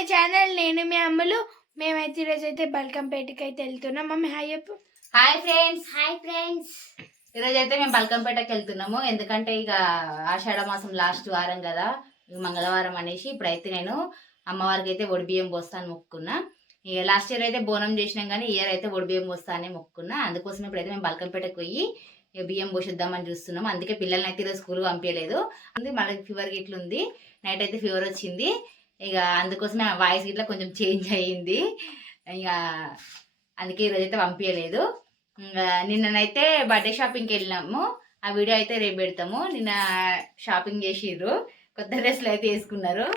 My channel. నేను మీ అమ్మలు. మేమైతే ఈరోజు అయితే బల్కంపేటకి అయితే వెళ్తున్నాం. మమ్మీ హాయ్ చెప్పు. Hi friends. Hi friends. ఈరోజు అయితే మేము బల్కంపేటకి వెళ్తున్నాము. ఎందుకంటే ఇక ఆషాఢ మాసం లాస్ట్ వారం కదా, మంగళవారం అనేసి ఇప్పుడైతే నేను అమ్మవారికి అయితే ఒడిబియ్యం పోస్తాను మొక్కుకున్నా. ఇక లాస్ట్ ఇయర్ అయితే బోనం చేసినాం కానీ ఇయర్ అయితే ఒడిబియ్యం పోస్తానే మొక్కుకున్నా. అందుకోసం ఇప్పుడైతే మేము బల్కంపేటకు పోయి బియ్యం పోషిద్దామని చూస్తున్నాం. అందుకే పిల్లల్ని అయితే ఈరోజు స్కూల్ పంపించలేదు. అందుకే మళ్ళీ ఫీవర్ గిట్ల ఉంది. నైట్ అయితే ఫీవర్ వచ్చింది. ఇక అందుకోసమే వాయిస్ గిట్లా కొంచెం చేంజ్ అయ్యింది. ఇక అందుకే ఈరోజు అయితే పంపించలేదు. నిన్ననైతే బర్త్డే షాపింగ్కి వెళ్ళినాము. ఆ వీడియో అయితే రేపు పెడతాము. నిన్న షాపింగ్ చేసిర్రు, కొత్త డ్రెస్సులు అయితే వేసుకున్నారు.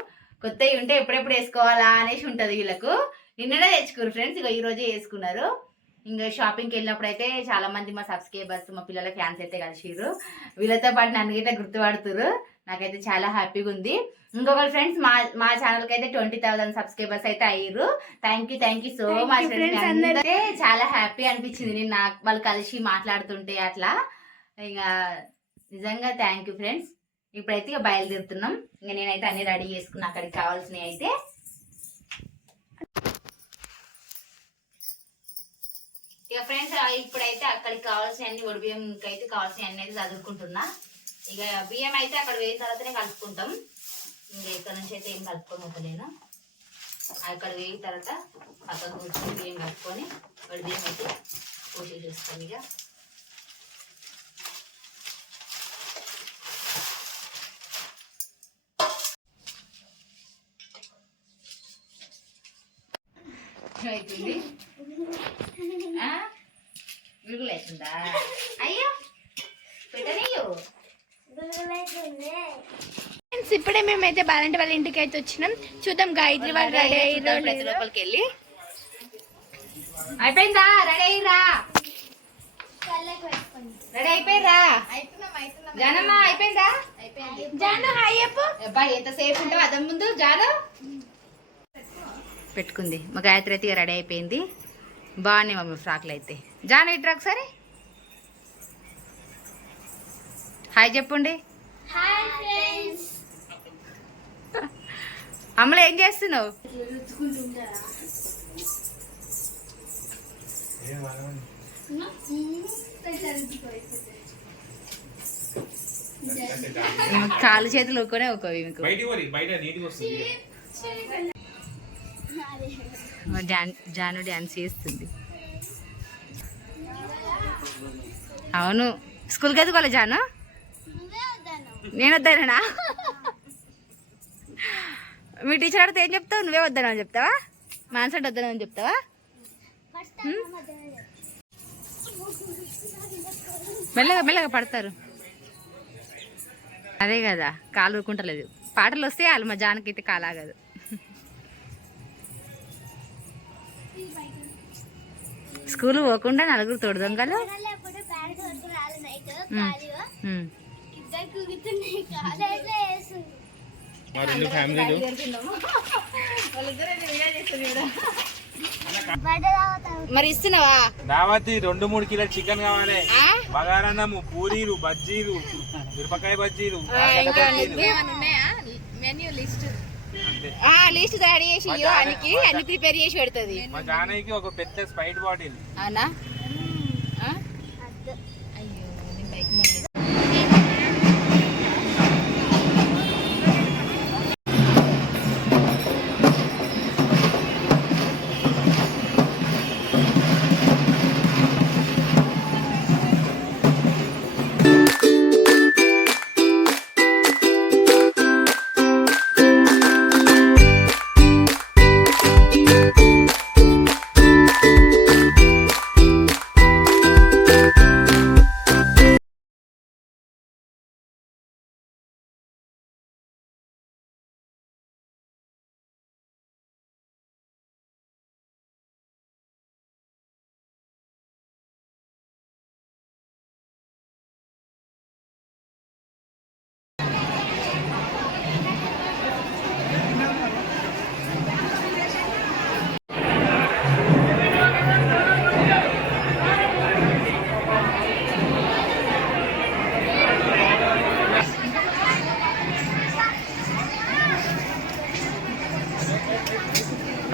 కొత్తవి ఉంటే ఎప్పుడెప్పుడు వేసుకోవాలా అనేసి ఉంటుంది వీళ్ళకు. నిన్ననే తెచ్చుకోరు ఫ్రెండ్స్, ఇక ఈరోజే వేసుకున్నారు. ఇంకా షాపింగ్కి వెళ్ళినప్పుడు అయితే చాలా మంది మా సబ్స్క్రైబర్స్, మా పిల్లల ఫ్యాన్స్ అయితే కలిసిర్రు. వీళ్ళతో పాటు నన్ను అయితే గుర్తుపడుతురు. నాకైతే చాలా హ్యాపీగా ఉంది. ఇంకొకరు ఫ్రెండ్స్ మా ఛానల్కి అయితే 20,000 సబ్స్క్రైబర్స్ అయితే అయ్యారు. Thank you so much friends. అందరికీ చాలా హ్యాపీ అనిపించింది నేను వాళ్ళు కలిసి మాట్లాడుతుంటే అట్లా. ఇక నిజంగా థ్యాంక్ యూ ఫ్రెండ్స్. ఇప్పుడైతే ఇక బయలుదేరుతున్నాం. ఇంకా నేనైతే అన్ని రెడీ చేసుకున్నా అక్కడికి కావాల్సినవి అయితే. ఇక ఫ్రెండ్స్ ఇప్పుడైతే అక్కడికి కావాల్సిన అన్ని ఒడిబియ్యంకి అయితే కావాల్సిన అన్ని అయితే చదువుకుంటున్నా. ఇక బియ్యం అయితే అక్కడ వేసిన తర్వాతనే కలుపుకుంటాం. ఇంకా ఇక్కడ నుంచి అయితే ఏం కలుపుకొని పోతలేను. అక్కడ వేయిన తర్వాత పక్కన కూర్చొని బియ్యం కలుపుకొని ఒడిబియ్యం అయితే పోసి చేస్తాం. ఇక అవుతుంది విరుగులేస్తుందా? అయ్యో పెట్టనయ్యో. ఇప్పుడే మేమైతే బాలంటి వాళ్ళ ఇంటికి అయితే వచ్చినాం. చూద్దాం గాయత్రి వాళ్ళు రెడీ అయ్యారు. ప్రతి లోపలికి వెళ్ళి అయిపోయిందా? రెడీ అయ్యిరా, రెడీ అయిపోయిరా జానమ్మ? అయిపోయిందా? జాను హాయ్ చెప్పు. అబ్బాయి ఎంతసేపు ఉంటావు అదం ముందు. జాను పెట్టుకుంది. మా గాయత్రి అయితే రెడీ అయిపోయింది. బాగున్నాయి మమ్మీ ఫ్రాక్లు అయితే. జాను ఇట్రా ఒకసారి హాయ్ చెప్పండి. అమ్మలో ఏం చేస్తున్నావు? కాలు చేతులు ఒక్కనే ఒక్కవి మీకు. జాను డ్యాన్స్ చేస్తుంది. అవును, స్కూల్కి ఎదుకోవాలి జాను. నేను వద్దానా? మీ టీచర్ అడిగితే ఏం చెప్తావు? నువ్వే వద్దాను అని చెప్తావా? మాన్సెట్ వద్దాను అని చెప్తావా? మెల్లగా మెల్లగా పడతారు. అదే కదా, కాలు ఊరుకుంటలేదు. పాటలు వస్తే వాళ్ళు మా జానకి అయితే కాలు ఆగదు. స్కూల్ పోకుండా నలుగురు తోడు దొంగలు. మరి ఇస్తున్నావా? దావతి 2-3 కిలో చికెన్ కావాలి, బగారన్నము, పూరీలు, బజ్జీలు, మిరపకాయ బజ్జీలు. లిస్ట్ తయారు చేసి అన్ని ప్రిపేర్ చేసి పెడుతుంది. మా జానకి ఒక పెద్ద స్ప్రైట్ బాటిల్. అవునా?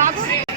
బాబు